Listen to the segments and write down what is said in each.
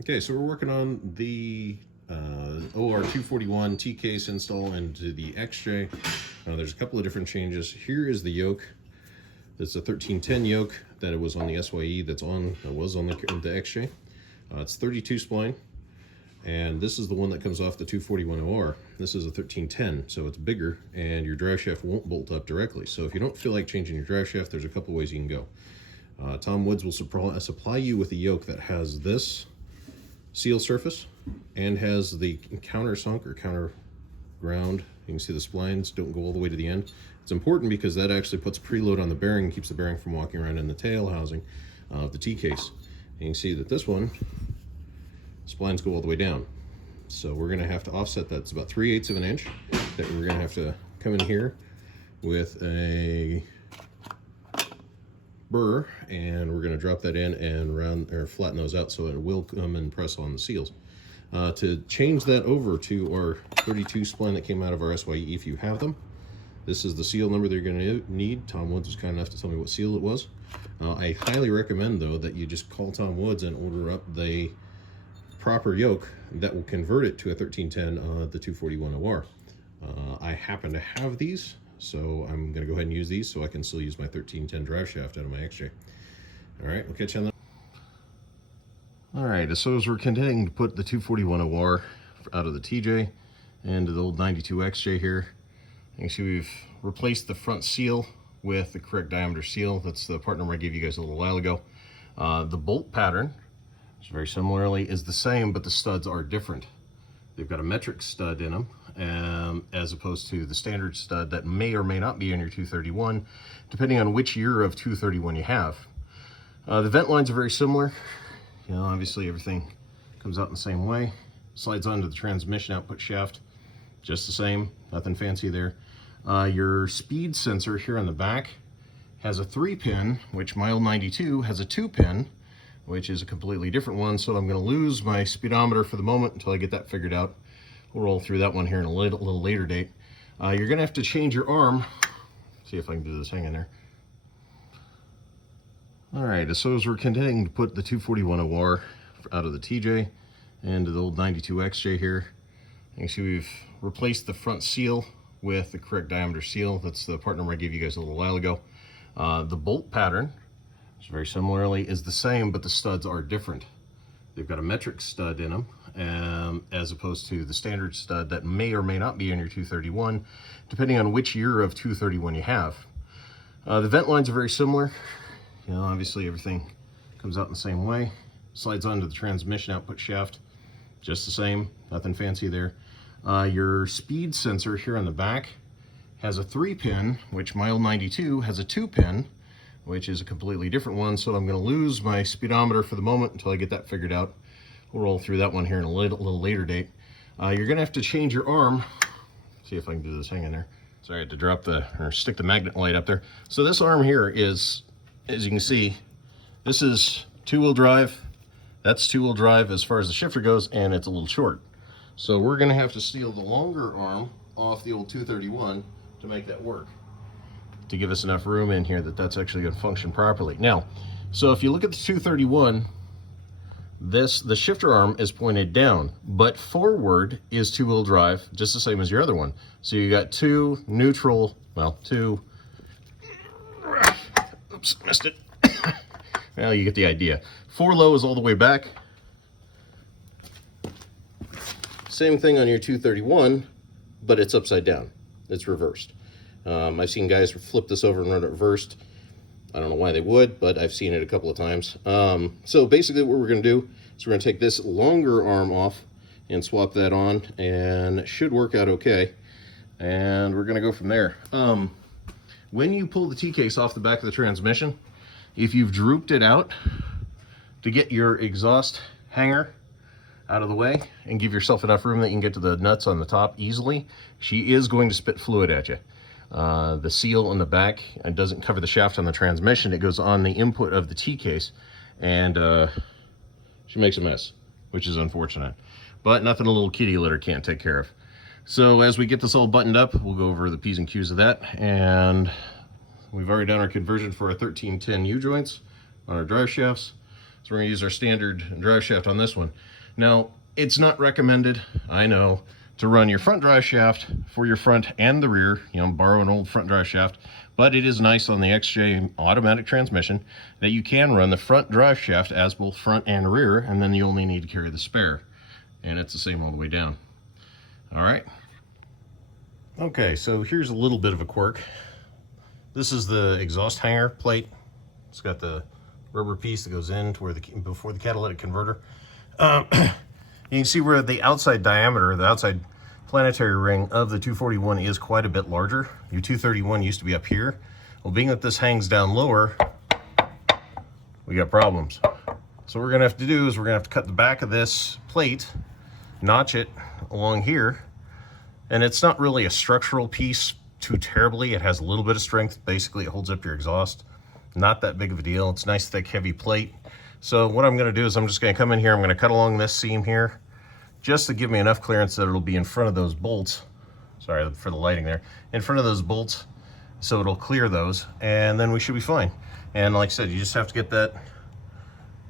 Okay, so we're working on the OR241 T-case install into the XJ. There's a couple of different changes. Here is the yoke. It's a 1310 yoke that it was on the SYE that was on the XJ. It's 32 spline, and this is the one that comes off the 241or. This is a 1310, so it's bigger, and your drive shaft won't bolt up directly. So if you don't feel like changing your drive shaft, there's a couple ways you can go. Tom Woods will supply you with a yoke that has this seal surface and has the countersunk or counter ground. You can see the splines don't go all the way to the end. It's important because that actually puts preload on the bearing and keeps the bearing from walking around in the tail housing of the T-case. And you can see that this one, splines go all the way down. So we're going to have to offset that. It's about 3/8 of an inch that we're going to have to come in here with a burr, and we're going to drop that in and round or flatten those out so it will come and press on the seals. To change that over to our 32 spline that came out of our SYE, if you have them, this is the seal number that you're going to need. Tom Woods was kind enough to tell me what seal it was. I highly recommend, though, that you just call Tom Woods and order up the proper yoke that will convert it to a 1310 the 241or. I happen to have these, so I'm going to go ahead and use these so I can still use my 1310 drive shaft out of my XJ. All right, we'll catch you on that. All right, so as we're continuing to put the 241or out of the TJ into the old 92 XJ here, you can see we've replaced the front seal with the correct diameter seal. That's the part number I gave you guys a little while ago. The bolt pattern, which very similarly is the same, but the studs are different. They've got a metric stud in them, as opposed to the standard stud that may or may not be in your 231, depending on which year of 231 you have. The vent lines are very similar. You know, obviously everything comes out in the same way. Slides onto the transmission output shaft, just the same, nothing fancy there. Your speed sensor here on the back has a 3-pin, which my old 92 has a 2-pin, which is a completely different one. So I'm going to lose my speedometer for the moment until I get that figured out. We'll roll through that one here in a little later date. You're going to have to change your arm. See if I can do this. Hang in there. All right, so as we're continuing to put the 241or out of the TJ into the old 92 XJ here, you can see we've replaced the front seal with the correct diameter seal. That's the part number I gave you guys a little while ago. The bolt pattern, which very similarly is the same, but the studs are different. They've got a metric stud in them, as opposed to the standard stud that may or may not be in your 231, depending on which year of 231 you have. The vent lines are very similar. You know, obviously everything comes out in the same way. Slides onto the transmission output shaft, just the same, nothing fancy there. Your speed sensor here on the back has a 3-pin, which my old 92 has a 2-pin, which is a completely different one. So I'm going to lose my speedometer for the moment until I get that figured out. We'll roll through that one here in a little later date. You're going to have to change your arm. See if I can do this. Hang in there. Sorry, I had to stick the magnet light up there. So this arm here is, as you can see, this is 2-wheel drive. That's 2-wheel drive as far as the shifter goes, and it's a little short. So we're going to have to steal the longer arm off the old 231 to make that work, to give us enough room in here that's actually going to function properly. Now, so if you look at the 231, the shifter arm is pointed down, but forward is 2-wheel drive, just the same as your other one. So you got two, oops, missed it. Well, you get the idea. 4 low is all the way back. Same thing on your 231, but it's upside down. It's reversed. I've seen guys flip this over and run it reversed. I don't know why they would, but I've seen it a couple of times. So basically what we're going to do is we're going to take this longer arm off and swap that on, and it should work out okay. And we're going to go from there. When you pull the T-case off the back of the transmission, if you've drooped it out to get your exhaust hanger out of the way and give yourself enough room that you can get to the nuts on the top easily, she is going to spit fluid at you. The seal on the back doesn't cover the shaft on the transmission. It goes on the input of the T-case, and she makes a mess, which is unfortunate. But nothing a little kitty litter can't take care of. So as we get this all buttoned up, we'll go over the P's and Q's of that. And we've already done our conversion for our 1310 U-joints on our drive shafts. So we're gonna use our standard drive shaft on this one. Now, it's not recommended, I know, to run your front drive shaft for your front and the rear, you know, borrow an old front drive shaft, but it is nice on the XJ automatic transmission that you can run the front drive shaft as both front and rear, and then you only need to carry the spare. And it's the same all the way down. All right. Okay, so here's a little bit of a quirk. This is the exhaust hanger plate. It's got the rubber piece that goes in to where before the catalytic converter. You can see where the outside diameter, the outside planetary ring of the 241 is quite a bit larger. Your 231 used to be up here. Well, being that this hangs down lower, we got problems. So what we're gonna have to do is we're gonna have to cut the back of this plate, notch it along here, and it's not really a structural piece too terribly. It has a little bit of strength. Basically, it holds up your exhaust. Not that big of a deal. It's a nice, thick, heavy plate. So what I'm going to do is I'm just going to come in here. I'm going to cut along this seam here just to give me enough clearance that it'll be in front of those bolts. Sorry for the lighting there. In front of those bolts, so it'll clear those, and then we should be fine. And like I said, you just have to get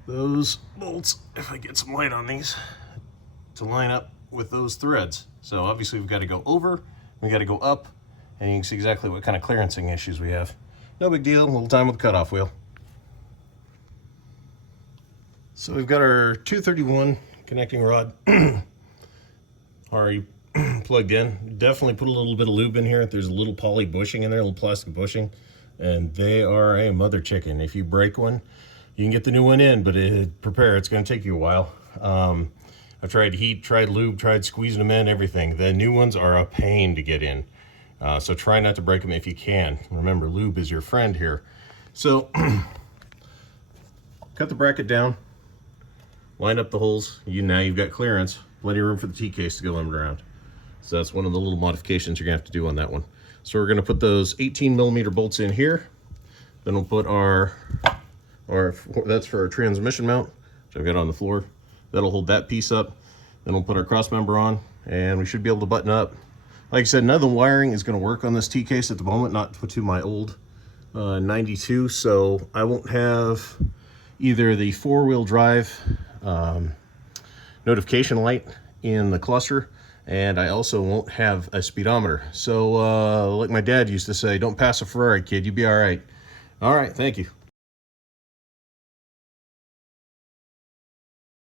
those bolts, if I get some light on these, to line up with those threads. So obviously we've got to go over, we got to go up, and you can see exactly what kind of clearancing issues we have. No big deal, a little time with the cutoff wheel. So we've got our 231 connecting rod already plugged in. Definitely put a little bit of lube in here. There's a little poly bushing in there, a little plastic bushing, and they are a mother chicken. If you break one, you can get the new one in, but prepare, it's going to take you a while. I've tried heat, tried lube, tried squeezing them in, everything. The new ones are a pain to get in. So try not to break them if you can. Remember, lube is your friend here. So cut the bracket down, line up the holes. Now you've got clearance, plenty of room for the T-case to go around. So that's one of the little modifications you're gonna have to do on that one. So we're gonna put those 18mm bolts in here. Then we'll put that's for our transmission mount, which I've got on the floor. That'll hold that piece up. Then we'll put our cross member on, and we should be able to button up. Like I said, none of the wiring is going to work on this T-case at the moment, not to my old 92, so I won't have either the four-wheel drive notification light in the cluster, and I also won't have a speedometer. So like my dad used to say, don't pass a Ferrari, kid, you'll be all right. All right, thank you.